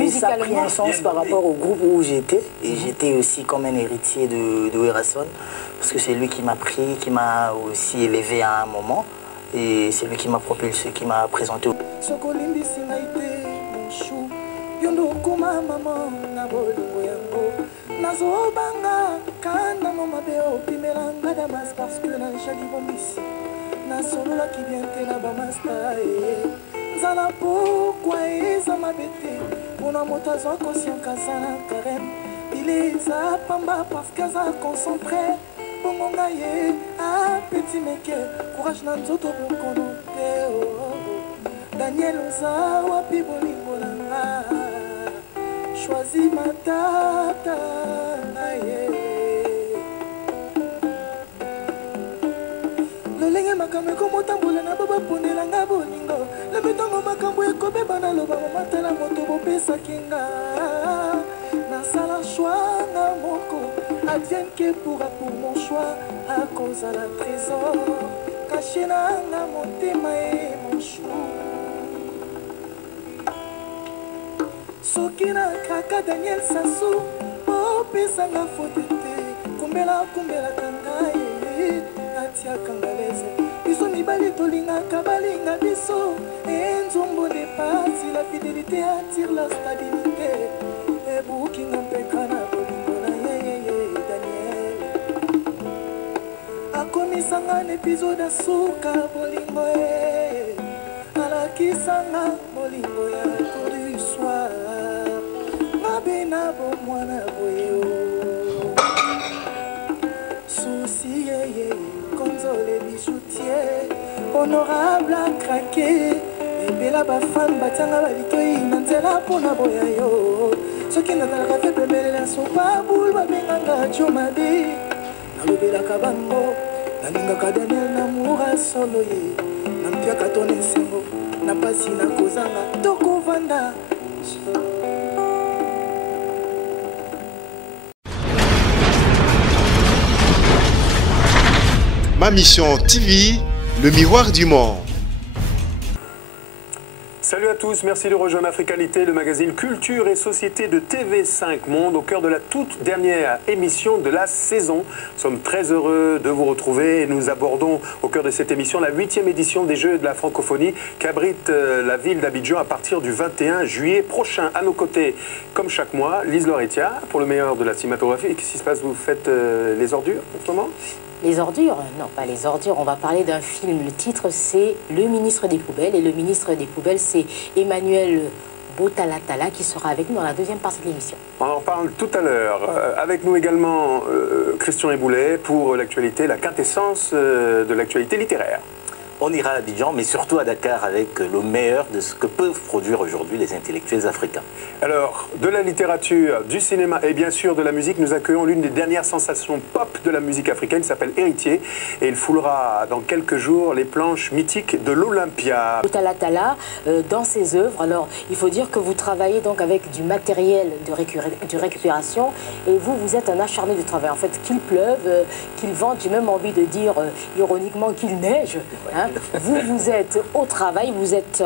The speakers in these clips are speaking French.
Et ça a pris un sens par rapport au groupe où j'étais. Et j'étais aussi comme un héritier de Werason. Parce que c'est lui qui m'a pris, qui m'a aussi élevé à un moment. Et c'est lui qui m'a propulsé, qui m'a présenté. Zala pourquoi eza mabete Pona motazo conscient kazana karem Il est à pamba parce qu'aza concentré Bongonga ye a petit meke Courage na nzoto bokono te Daniel oza wapi bolingo nanga Choisis ma tata Lolenge makambo ekomotambola na baba ponelanga bolingo Lebetongo makambo ekobeba na loba mamatala moto bopesaki nga Nasala choix na moko Advienne que pourra pour mon choix À cause à la trésor Caché na nga motema e mon chou Soki na kaka Daniel Sassou Opesanga fote te Kumbela kanga ye Atia kangalese Biso mibali tolingaka balinga biso Enzombo dépasse la fidélité attire la stabilité Ebukinga mpeka na bolingo na ye Daniel Akomisanga na épisode asuka bolingo e Alakisanga bolingo ya tour du soir Mabe na bomwana boye Souci ye Console bijoutier Honorable à craquer Et bela bafan batanga balitoi Nanzela pona boya yo Soki nazalaka fe pembele la sopa Boule babenganga chomadi Nalobela kabango Nalingaka Daniel namoura solo ye Nampiaka tone sengo Napasi na kozanga Toko vanda Ma Mission TV, le miroir du monde. Salut à tous, merci de rejoindre Africanité, le magazine Culture et Société de TV5 Monde, au cœur de la toute dernière émission de la saison. Nous sommes très heureux de vous retrouver et nous abordons au cœur de cette émission la 8e édition des Jeux de la Francophonie qui abrite la ville d'Abidjan à partir du 21 juillet prochain. À nos côtés, comme chaque mois, Lise Lauretiat pour le meilleur de la cinématographie. Qu'est-ce qui se passe? Vous faites les ordures en ce moment? Les ordures? Non, pas les ordures. On va parler d'un film. Le titre, c'est Le ministre des Poubelles. Et le ministre des Poubelles, c'est Emmanuel Botalatala qui sera avec nous dans la deuxième partie de l'émission. On en parle tout à l'heure. Avec nous également Christian Eboulet pour l'actualité, la quintessence de l'actualité littéraire. On ira à Abidjan, mais surtout à Dakar, avec le meilleur de ce que peuvent produire aujourd'hui les intellectuels africains. Alors, de la littérature, du cinéma et bien sûr de la musique, nous accueillons l'une des dernières sensations pop de la musique africaine, qui s'appelle Héritier, et il foulera dans quelques jours les planches mythiques de l'Olympia. Botalatala, dans ses œuvres, alors il faut dire que vous travaillez donc avec du matériel de récupération, et vous êtes un acharné du travail. En fait, qu'il pleuve, qu'il vente, j'ai même envie de dire ironiquement qu'il neige, hein. Vous êtes au travail, vous êtes,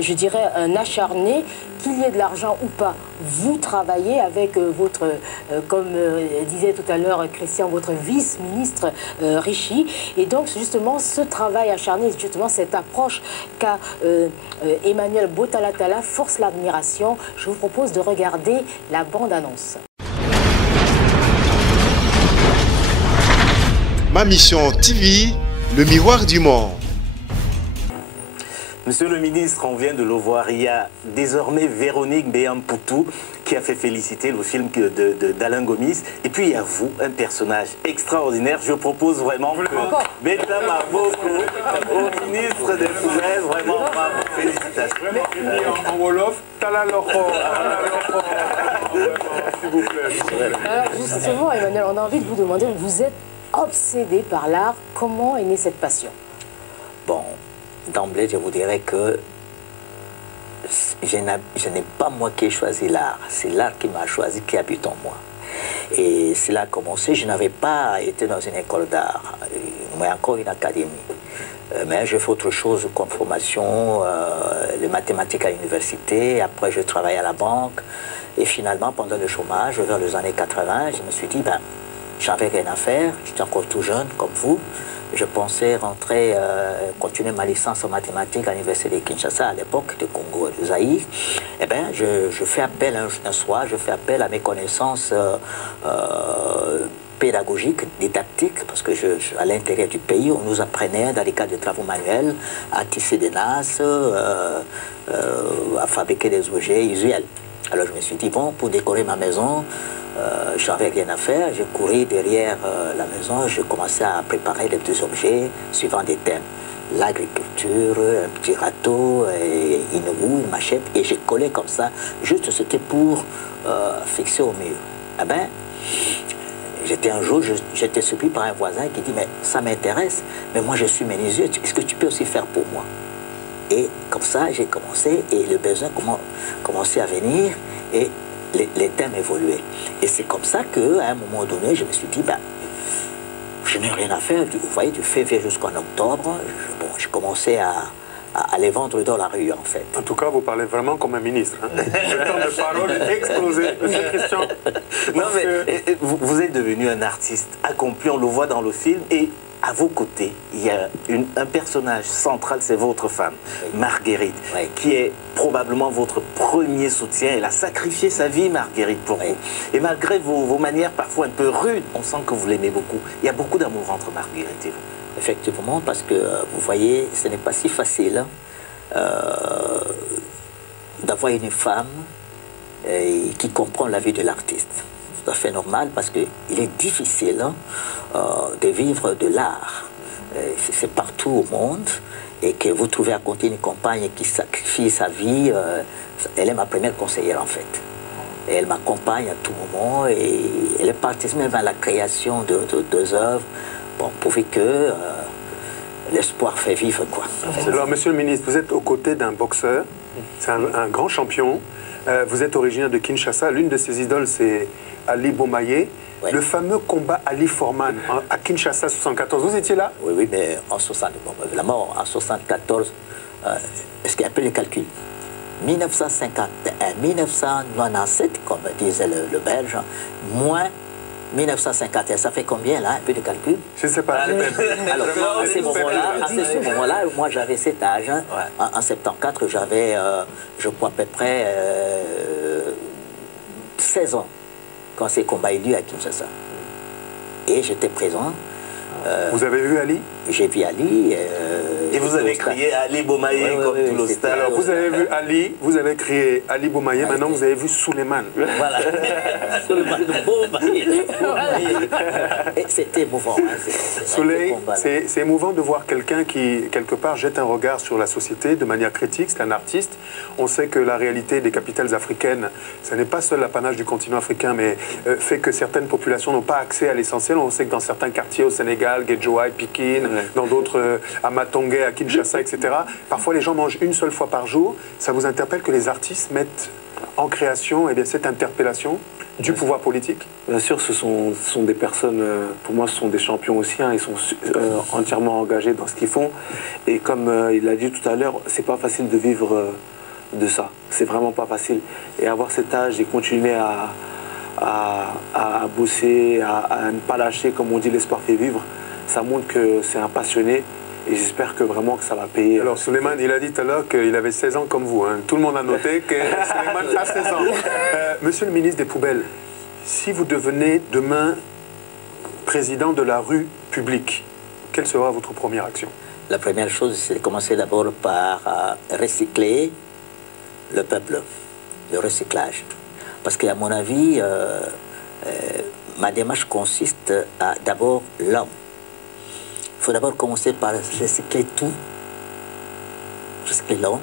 je dirais, un acharné, qu'il y ait de l'argent ou pas. Vous travaillez avec votre, comme disait tout à l'heure Christian, votre vice-ministre Richie. Et donc, justement, ce travail acharné, justement, cette approche qu'a Emmanuel Botalatala force l'admiration. Je vous propose de regarder la bande-annonce. Ma Mission TV, le miroir du monde. Monsieur le ministre, on vient de le voir, il y a désormais Véronique Béampoutou qui a fait féliciter le film d'Alain Gomis. Et puis il y a vous, un personnage extraordinaire. Je propose vraiment que Beta Maboko au ministre des Poubelles, vraiment bravo, félicitations. Vraiment en Wolof, Talaloko. S'il vous plaît. Alors justement, Emmanuel, on a envie de vous demander, vous êtes obsédé par l'art, comment est née cette passion? Bon, d'emblée, je vous dirais que je n'ai pas moi qui ai choisi l'art. C'est l'art qui m'a choisi, qui habite en moi. Et cela a commencé, je n'avais pas été dans une école d'art, mais encore une académie. Mais je fais autre chose comme formation, les mathématiques à l'université. Après, je travaille à la banque. Et finalement, pendant le chômage, vers les années 80, je me suis dit, ben, j'avais rien à faire. J'étais encore tout jeune, comme vous. Je pensais rentrer, continuer ma licence en mathématiques à l'université de Kinshasa, à l'époque, de Congo et de Zaïre. Eh bien, je fais appel un soir, je fais appel à mes connaissances pédagogique, didactique, parce que à l'intérieur du pays, on nous apprenait, dans les cas de travaux manuels, à tisser des nasses, à fabriquer des objets usuels. Alors je me suis dit, bon, pour décorer ma maison, je n'avais rien à faire, je courais derrière la maison, je commençais à préparer des petits objets suivant des thèmes. L'agriculture, un petit râteau, une roue, une machette, et j'ai collé comme ça, juste c'était pour fixer au mur. Eh ben, un jour, j'étais surpris par un voisin qui dit, mais ça m'intéresse, mais moi je suis menuisier, est-ce que tu peux aussi faire pour moi? Et comme ça, j'ai commencé, et le besoin commençait à venir, et les thèmes évoluaient. Et c'est comme ça qu'à un moment donné, je me suis dit, ben, je n'ai rien à faire, vous voyez, du février jusqu'en octobre, j'ai commencé à les vendre dans la rue, en fait. En tout cas, vous parlez vraiment comme un ministre. Hein. Le temps de parole est explosé. Monsieur Christian. Non, mais vous êtes devenu un artiste accompli, on le voit dans le film, et à vos côtés, il y a un personnage central, c'est votre femme, oui. Marguerite, oui. Qui est probablement votre premier soutien. Elle a sacrifié sa vie, Marguerite, pour oui. Vous. Et malgré vos manières parfois un peu rudes, on sent que vous l'aimez beaucoup. Il y a beaucoup d'amour entre Marguerite et vous. Effectivement, parce que vous voyez, ce n'est pas si facile d'avoir une femme qui comprend la vie de l'artiste. C'est tout à fait normal parce qu'il est difficile de vivre de l'art. C'est partout au monde et que vous trouvez à côté une compagne qui sacrifie sa vie. Elle est ma première conseillère en fait. Et elle m'accompagne à tout moment et elle est partie même à la création de deux œuvres. Bon, pourvu que l'espoir fait vivre, quoi. Alors, monsieur le ministre, vous êtes aux côtés d'un boxeur, c'est un grand champion. Vous êtes originaire de Kinshasa. L'une de ses idoles, c'est Ali Bomaye. Oui. Le fameux combat Ali Foreman à Kinshasa 74. Vous étiez là? Oui, oui, mais en 74, est-ce qu'il y a un peu de calcul? 1951, 1997, comme disait le Belge, moins 1951, ça fait combien là, un peu de calcul? Je ne sais pas. Alors, à ce moment-là, moi j'avais cet âge. Hein. Ouais. En 74, j'avais, je crois, à peu près 16 ans quand ces combats ont lieu à Kinshasa. Et j'étais présent. Vous avez vu Ali? J'ai vu Ali. Et vous avez crié Ali Bomaye comme tout le stade. Alors vous avez vu Ali, vous avez crié Ali Bomaye, maintenant vous avez vu Souleymane. Voilà. Souleymane Bomaye. Et c'était émouvant. Hein, Soleil, c'est émouvant de voir quelqu'un qui, quelque part, jette un regard sur la société de manière critique. C'est un artiste. On sait que la réalité des capitales africaines, ce n'est pas seul l'apanage du continent africain, mais fait que certaines populations n'ont pas accès à l'essentiel. On sait que dans certains quartiers au Sénégal, Guédiawaye, Pikine, dans d'autres, à Matongé, à Kinshasa, etc., parfois les gens mangent une seule fois par jour. Ça vous interpelle que les artistes mettent en création cette interpellation du pouvoir politique? Bien sûr, ce sont des personnes, pour moi, ce sont des champions aussi. Hein, ils sont entièrement engagés dans ce qu'ils font. Et comme il l'a dit tout à l'heure, c'est pas facile de vivre de ça. C'est vraiment pas facile. Et avoir cet âge et continuer à bosser, à ne pas lâcher, comme on dit, l'espoir fait vivre, ça montre que c'est un passionné. Et j'espère que vraiment que ça va payer. Alors, Souleymane, il a dit tout à l'heure qu'il avait 16 ans comme vous. Hein. Tout le monde a noté que Souleymane a 16 ans. Monsieur le ministre des Poubelles, si vous devenez demain président de la rue publique, quelle sera votre première action? La première chose, c'est de commencer d'abord par recycler le peuple, le recyclage. Parce qu'à mon avis, ma démarche consiste à d'abord l'homme. Il faut d'abord commencer par recycler tout, recycler l'homme,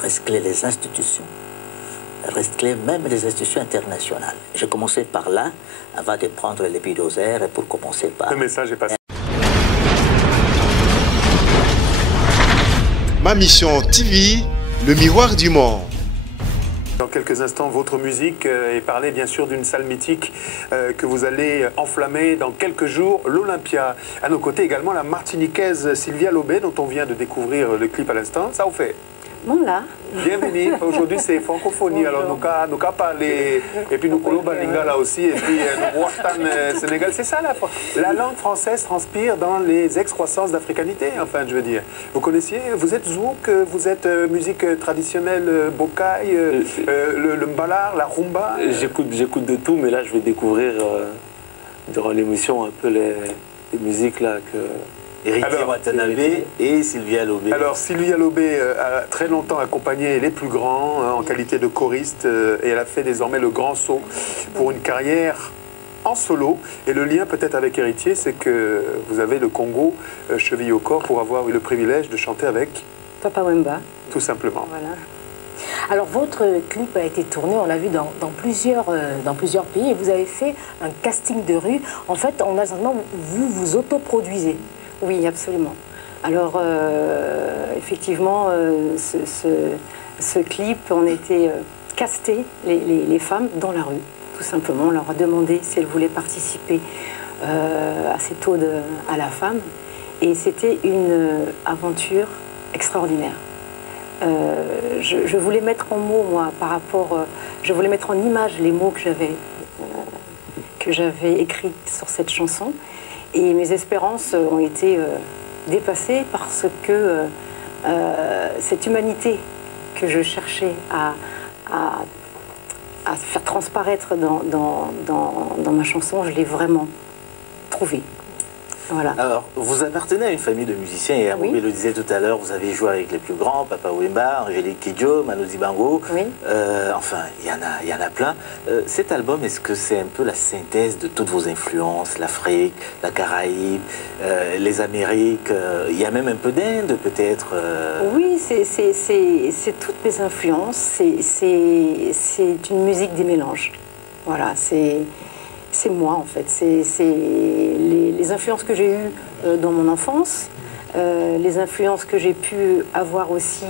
recycler les institutions, recycler même les institutions internationales. J'ai commencé par là, avant de prendre les bulldozers, pour commencer par... Le message est passé. Ma mission TV, le miroir du monde. Dans quelques instants, votre musique et parler bien sûr d'une salle mythique que vous allez enflammer dans quelques jours, l'Olympia. À nos côtés également la Martiniquaise Sylvia Lobé, dont on vient de découvrir le clip à l'instant. Ça vous fait? Bon là. Bienvenue. Aujourd'hui, c'est francophonie. Alors, nous avons parlé, et puis nous parlons balinga là aussi, et puis nous Washtan Sénégal. C'est ça, la langue française transpire dans les excroissances d'africanité, enfin, je veux dire. Vous connaissiez, vous êtes zouk, vous êtes musique traditionnelle, bokaï, le mbalar, la rumba? J'écoute de tout, mais là, je vais découvrir durant l'émission un peu les musiques là que... Héritier Watanabe et Sylvia Lobé. Alors, Sylvia Lobé a très longtemps accompagné les plus grands en qualité de choriste et elle a fait désormais le grand saut pour une carrière en solo. Et le lien peut-être avec Héritier, c'est que vous avez le Congo chevillé au corps pour avoir eu le privilège de chanter avec Papa Wemba. Tout simplement. Voilà. Alors, votre clip a été tourné, on l'a vu, dans plusieurs pays et vous avez fait un casting de rue. En fait, en attendant, vous vous autoproduisez. Oui, absolument. Alors, effectivement, ce clip, on était castés, les femmes, dans la rue, tout simplement. On leur a demandé si elles voulaient participer à cette ode à la femme. Et c'était une aventure extraordinaire. Je voulais mettre en mots, moi, par rapport... je voulais mettre en image les mots que j'avais écrits sur cette chanson. Et mes espérances ont été dépassées parce que cette humanité que je cherchais à faire transparaître dans ma chanson, je l'ai vraiment trouvée. Voilà. Alors, vous appartenez à une famille de musiciens, et Aboubé le disait tout à l'heure, vous avez joué avec les plus grands, Papa Wemba, Angélique Kidjo, Manu Dibango, oui. Enfin, il y en a plein. Cet album, est-ce que c'est un peu la synthèse de toutes vos influences, l'Afrique, la Caraïbe, les Amériques, il y a même un peu d'Inde peut-être Oui, c'est toutes mes influences, c'est une musique des mélanges. Voilà, c'est moi en fait, c'est les influences que j'ai eues dans mon enfance, les influences que j'ai pu avoir aussi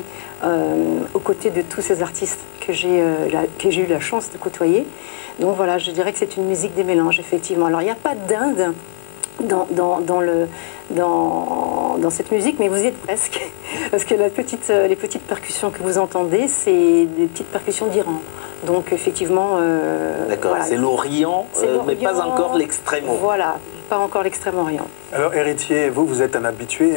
aux côtés de tous ces artistes que j'ai eu la chance de côtoyer. Donc voilà, je dirais que c'est une musique des mélanges, effectivement. Alors il n'y a pas d'Inde dans cette musique, mais vous y êtes presque, parce que les petites percussions que vous entendez, c'est des petites percussions d'Iran. Donc effectivement... D'accord, voilà. C'est l'Orient, mais pas encore l'Extrême-Orient. Voilà, pas encore l'Extrême-Orient. Alors Héritier, vous êtes un habitué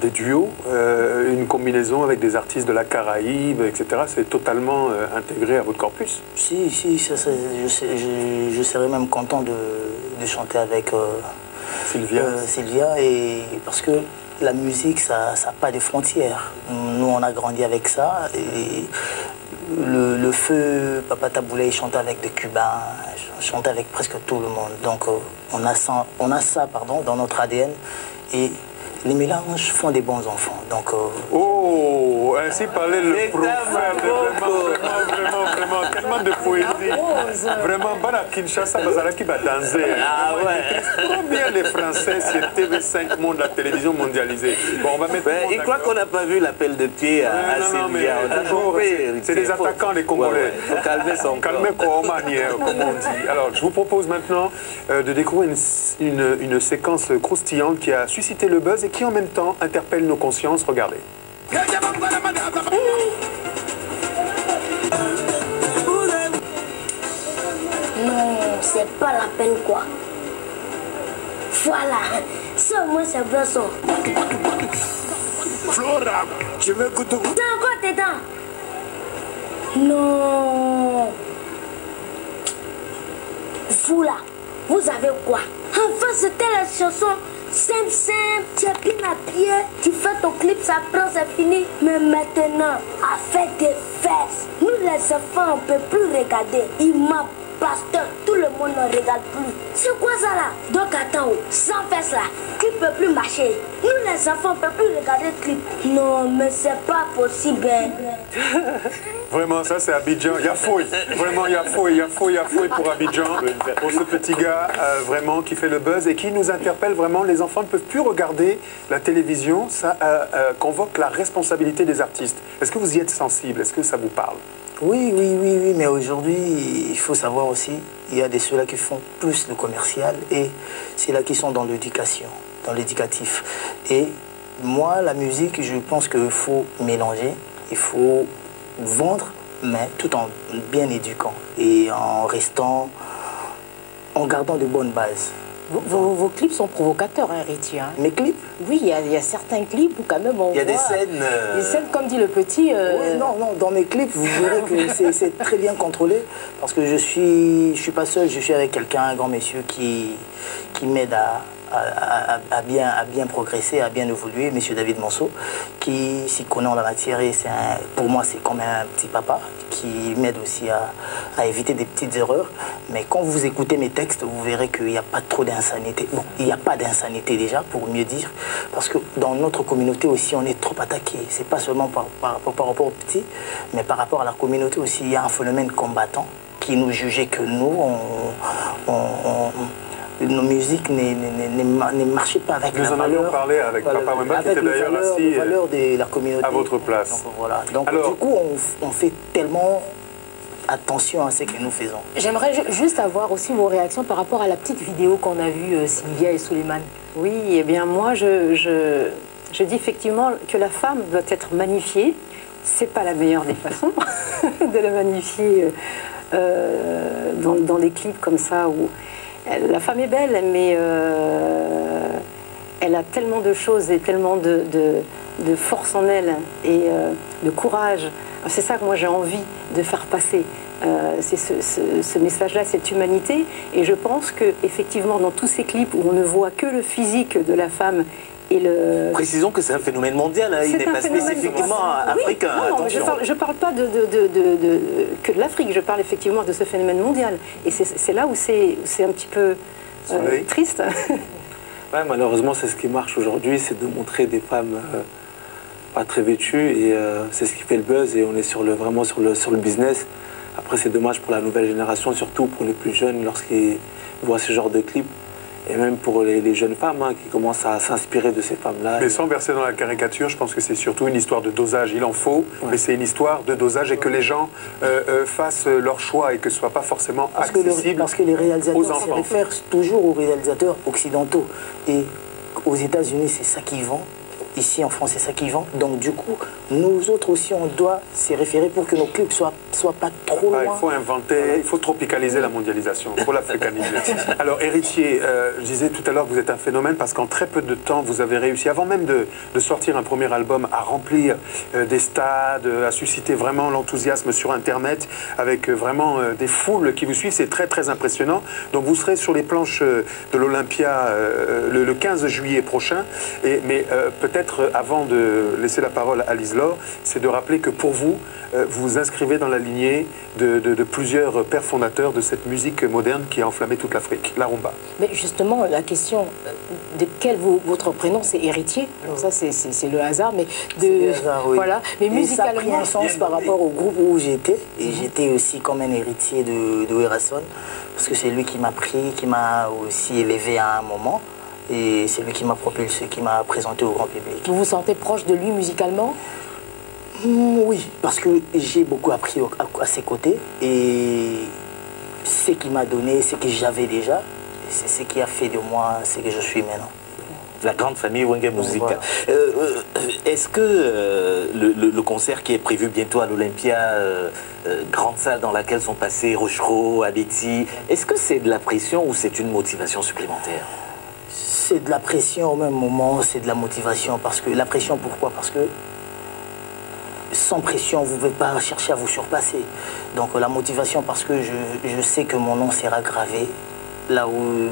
des duos, une combinaison avec des artistes de la Caraïbe, etc. C'est totalement intégré à votre corpus? Si, je serais même content de chanter avec Sylvia, et parce que la musique, ça n'a pas de frontières. Nous, on a grandi avec ça. Et le feu, Papa Taboulé chante avec des Cubains, chante avec presque tout le monde. Donc, on a ça dans notre ADN. Et les mélanges font des bons enfants. Donc, oh, ainsi parlait le prophète. Vraiment, tellement de poésie. Vraiment, Bala Kinshasa, Bazala qui va danser. Ah ouais. Trop bien les Français sur TV5 Monde, la télévision mondialisée. Bon, on va mettre. Il croit qu'on n'a pas vu l'appel de pied à Sylvia. C'est des attaquants, les Congolais. Il faut calmer son corps. Calmer comme on dit. Alors, je vous propose maintenant de découvrir une séquence croustillante qui a suscité le buzz et qui en même temps interpelle nos consciences. Regardez. Non, c'est pas la peine quoi. Voilà, ça au moins c'est bien ça. Flora, tu veux goûter? T'as encore tes dents? Non. Vous là, vous avez quoi? Enfin, c'était la chanson simple, tu es bien habillé, tu fais ton clip, ça prend, c'est fini. Mais maintenant, à faire des fesses, nous les enfants, on ne peut plus regarder. Il m'a pasteur, tout le monde ne regarde plus. C'est quoi ça là? Donc attends, sans fesses là, tu ne peux plus marcher. Nous les enfants, on ne peut plus regarder le clip. Non, mais c'est pas possible. Vraiment, ça c'est Abidjan. Il y a fouille. Vraiment, il y a fouille pour Abidjan. Pour ce petit gars, vraiment, qui fait le buzz et qui nous interpelle vraiment. Les enfants ne peuvent plus regarder la télévision. Ça convoque la responsabilité des artistes. Est-ce que vous y êtes sensible? Est-ce que ça vous parle? Oui, mais aujourd'hui, il faut savoir aussi, il y a ceux-là qui font plus le commercial et ceux-là qui sont dans l'éducation, dans l'éducatif. Et moi, la musique, je pense qu'il faut mélanger, il faut vendre, mais tout en bien éduquant et en restant, en gardant de bonnes bases. Vos clips sont provocateurs, hein, Héritier. Hein. Mes clips? Oui, il y a certains clips où quand même on voit... Il y a des scènes... Des scènes, comme dit le petit... Oui, non, dans mes clips, vous verrez que c'est très bien contrôlé. Parce que je suis pas seul, je suis avec quelqu'un, un grand monsieur qui m'aide à bien progresser, à bien évoluer, monsieur David Monceau, qui s'y connaît en la matière et pour moi c'est comme un petit papa qui m'aide aussi à éviter des petites erreurs. Mais quand vous écoutez mes textes, vous verrez qu'il n'y a pas trop d'insanité. Bon, il n'y a pas d'insanité déjà, pour mieux dire, parce que dans notre communauté aussi, on est trop attaqué. C'est pas seulement par rapport aux petits, mais par rapport à la communauté aussi, il y a un phénomène combattant qui nous jugeait que nous, nos musiques ne marchaient pas avec la valeur. Nous en avions parlé avec Papa Wemba, qui était d'ailleurs assis de la communauté. À votre place. Donc, voilà. Donc alors, du coup, on fait tellement attention à ce que nous faisons. J'aimerais juste avoir aussi vos réactions par rapport à la petite vidéo qu'on a vue, Sylvia et Souleymane. Oui, eh bien moi, je dis effectivement que la femme doit être magnifiée. C'est pas la meilleure des façons de la magnifier dans des clips comme ça où... La femme est belle, mais elle a tellement de choses et tellement de force en elle et de courage. C'est ça que moi j'ai envie de faire passer. C'est ce message-là, cette humanité. Et je pense qu'effectivement, dans tous ces clips où on ne voit que le physique de la femme, Précisons que c'est un phénomène mondial, hein. Il n'est pas spécifiquement africain. Non, je ne parle pas que de l'Afrique, je parle effectivement de ce phénomène mondial. Et c'est là où c'est un petit peu triste. Ouais, malheureusement, c'est ce qui marche aujourd'hui, c'est de montrer des femmes pas très vêtues. Et c'est ce qui fait le buzz et on est vraiment sur le business. Après, c'est dommage pour la nouvelle génération, surtout pour les plus jeunes, lorsqu'ils voient ce genre de clips. Et même pour les jeunes femmes qui commencent à s'inspirer de ces femmes-là. Mais sans verser dans la caricature, je pense que c'est surtout une histoire de dosage. Il en faut, mais c'est une histoire de dosage et que les gens fassent leur choix et que ce ne soit pas forcément accessible parce que les réalisateurs se réfèrent toujours aux réalisateurs occidentaux. Et aux États-Unis, c'est ça qu'ils vendent. Ici en France, c'est ça qu'ils vendent. Donc du coup, nous autres aussi, on doit s'y référer pour que nos clips soient pas trop loin. Il faut inventer, il faut tropicaliser la mondialisation, il faut l'africaniser. Alors Héritier, je disais tout à l'heure que vous êtes un phénomène parce qu'en très peu de temps, vous avez réussi, avant même de sortir un premier album, à remplir des stades, à susciter vraiment l'enthousiasme sur Internet, avec vraiment des foules qui vous suivent. C'est très très impressionnant. Donc vous serez sur les planches de l'Olympia le 15 juillet prochain. Mais peut-être avant de laisser la parole à Liselor, c'est de rappeler que pour vous, vous vous inscrivez dans la lignée de plusieurs pères fondateurs de cette musique moderne qui a enflammé toute l'Afrique, la rumba. Mais justement, la question de quel votre prénom, c'est Héritier. Alors ça, c'est le hasard, mais le hasard, oui. Voilà. Mais musicalement, ça a pris un sens par rapport au groupe où j'étais, et j'étais aussi comme un héritier de Werason, parce que c'est lui qui m'a pris, qui m'a aussi élevé à un moment. Et c'est lui qui m'a propulsé, qui m'a présenté au grand public. Vous vous sentez proche de lui musicalement? Oui, parce que j'ai beaucoup appris à ses côtés. Et ce qu'il m'a donné, ce que j'avais déjà, c'est ce qui a fait de moi ce que je suis maintenant. La grande famille Wenge Musica. Voilà. Est-ce que le concert qui est prévu bientôt à l'Olympia, grande salle dans laquelle sont passés Rochereau, Abeti, est-ce que c'est de la pression ou c'est une motivation supplémentaire? C'est de la pression au même moment, c'est de la motivation. Parce que la pression, pourquoi? Parce que sans pression, vous ne pouvez pas chercher à vous surpasser. Donc la motivation, parce que je sais que mon nom sera gravé là où...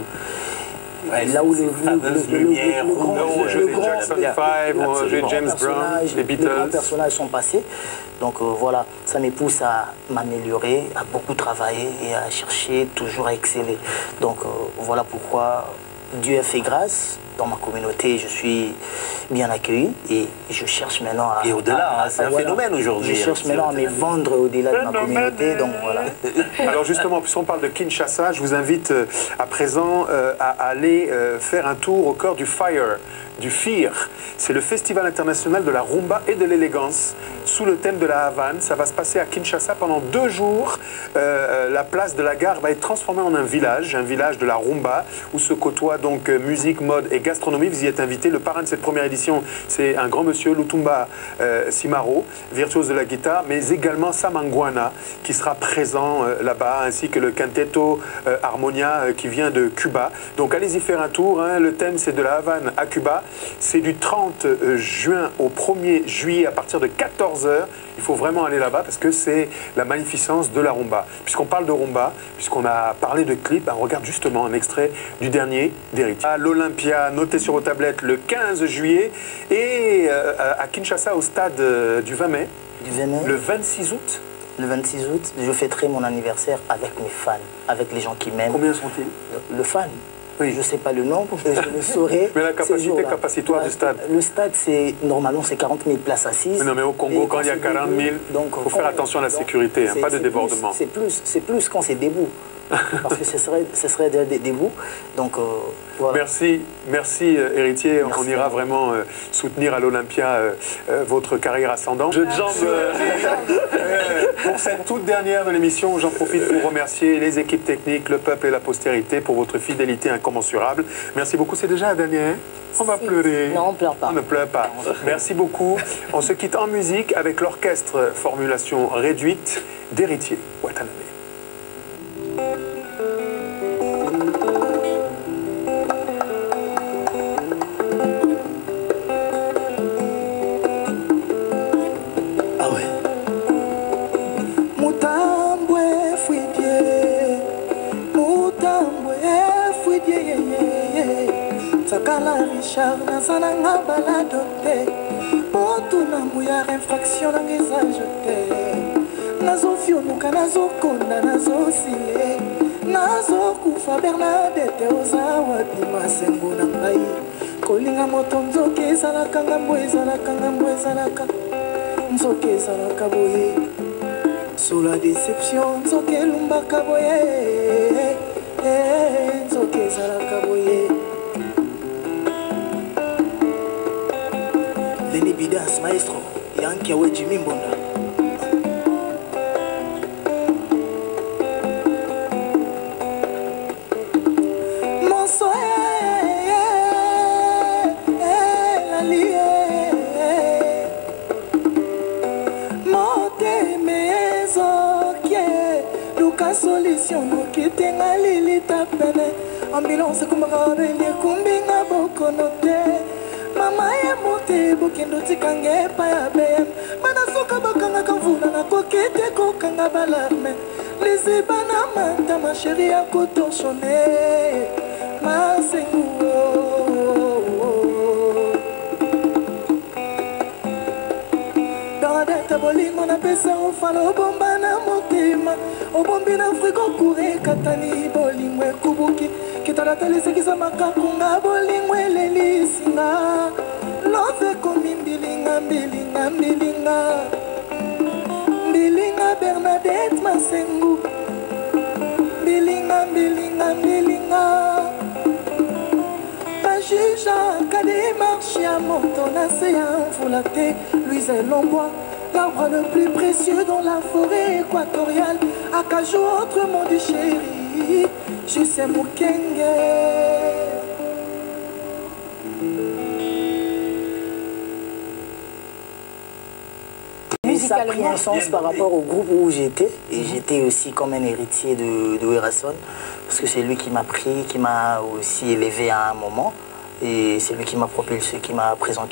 Ouais, là où le grands personnages sont passés. Donc voilà, ça me pousse à m'améliorer, à beaucoup travailler et à chercher toujours à exceller. Donc voilà pourquoi Dieu a fait grâce dans ma communauté, je suis bien accueilli et je cherche maintenant à... Et au-delà, c'est un phénomène aujourd'hui. Je cherche maintenant à me vendre au-delà de ma communauté, donc voilà. Alors justement, puisqu'on parle de Kinshasa, je vous invite à présent à aller faire un tour au cœur du FIRE. C'est le Festival international de la rumba et de l'élégance sous le thème de la Havane. Ça va se passer à Kinshasa pendant 2 jours. La place de la gare va être transformée en un village de la rumba où se côtoient donc musique, mode et gastronomie. Vous y êtes invité. Le parrain de cette première édition, c'est un grand monsieur, Lutumba Simaro, virtuose de la guitare, mais également Samangwana qui sera présent là-bas, ainsi que le Quinteto Harmonia qui vient de Cuba. Donc allez-y faire un tour. Hein. Le thème, c'est de la Havane à Cuba. C'est du 30 juin au 1er juillet à partir de 14 h. Il faut vraiment aller là-bas parce que c'est la magnificence de la rumba. Puisqu'on parle de rumba, puisqu'on a parlé de clip, on regarde justement un extrait du dernier d'Héritier. À l'Olympia, notez sur vos tablettes le 15 juillet et à Kinshasa au stade du 20 mai. Le 26 août. Le 26 août, je fêterai mon anniversaire avec mes fans, avec les gens qui m'aiment. Combien sont-ils? Le fan. Oui. Je ne sais pas le nombre, mais je le saurai. Mais la capacité capacitoire du stade? Le stade, normalement, c'est 40 000 places assises. Non, mais au Congo, quand il y a 40 000, il faut faire attention à la sécurité, pas de débordement. C'est plus quand c'est debout. Parce que ce serait debout. Donc, voilà. Merci Héritier. Merci. On ira vraiment soutenir à l'Olympia votre carrière ascendante. Jeu de jambes. Pour cette toute dernière de l'émission, j'en profite pour remercier les équipes techniques, le peuple et la postérité pour votre fidélité incommensurable. Merci beaucoup. C'est déjà la dernière? On va pleurer. Non, on ne pleure pas. On ne pleure pas. Merci beaucoup. On se quitte en musique avec l'orchestre formulation réduite d'Héritier Watanabe. Richard nazananga balado te potuna mbuya infraction na ngezaje te nazofionuka nazokonda nazosile nazokufa Bernadette ozawa bimasengo na ngai kolinga moto nzoki ezalaka ngambo ezalaka nzoki ezalaka boye sous la déception nzoki elumbaka boye nzoki ezalaka boye Lenny Bidas, maestro, Yankee Awe Jimmy Mbonda. Mon souhait, la liée, mon maison qui est, Lucas solution, nous qui tenga lili tapene, ambulance comme rabelé, kumbinga bokonote. Mama ya mote bokendo tikange pa ya BM Bana soka bakanga kamvuna na kokete kokanga balarme Lise bana manta ma chérie ya kotorchone Masengu Bernadette bolingo na pesa ofala obomba na motema Obombi na friko kure katani bolingo ekubuki Kitalatalisa makakunga bolingo elelisinga Love komi mbilinga Bernadette Masengu Mbilinga Pajija kade marche ya moto na se ya mvulate Louise Lombois l'arbre le plus précieux dans la forêt équatoriale Akajou autrement du chéri Je sais Mukenge Ça a pris un sens par rapport au groupe où j'étais. Et j'étais aussi comme un héritier de Werason. Parce que c'est lui qui m'a pris, qui m'a aussi élevé à un moment. Et c'est lui qui m'a propulsé, qui m'a présenté.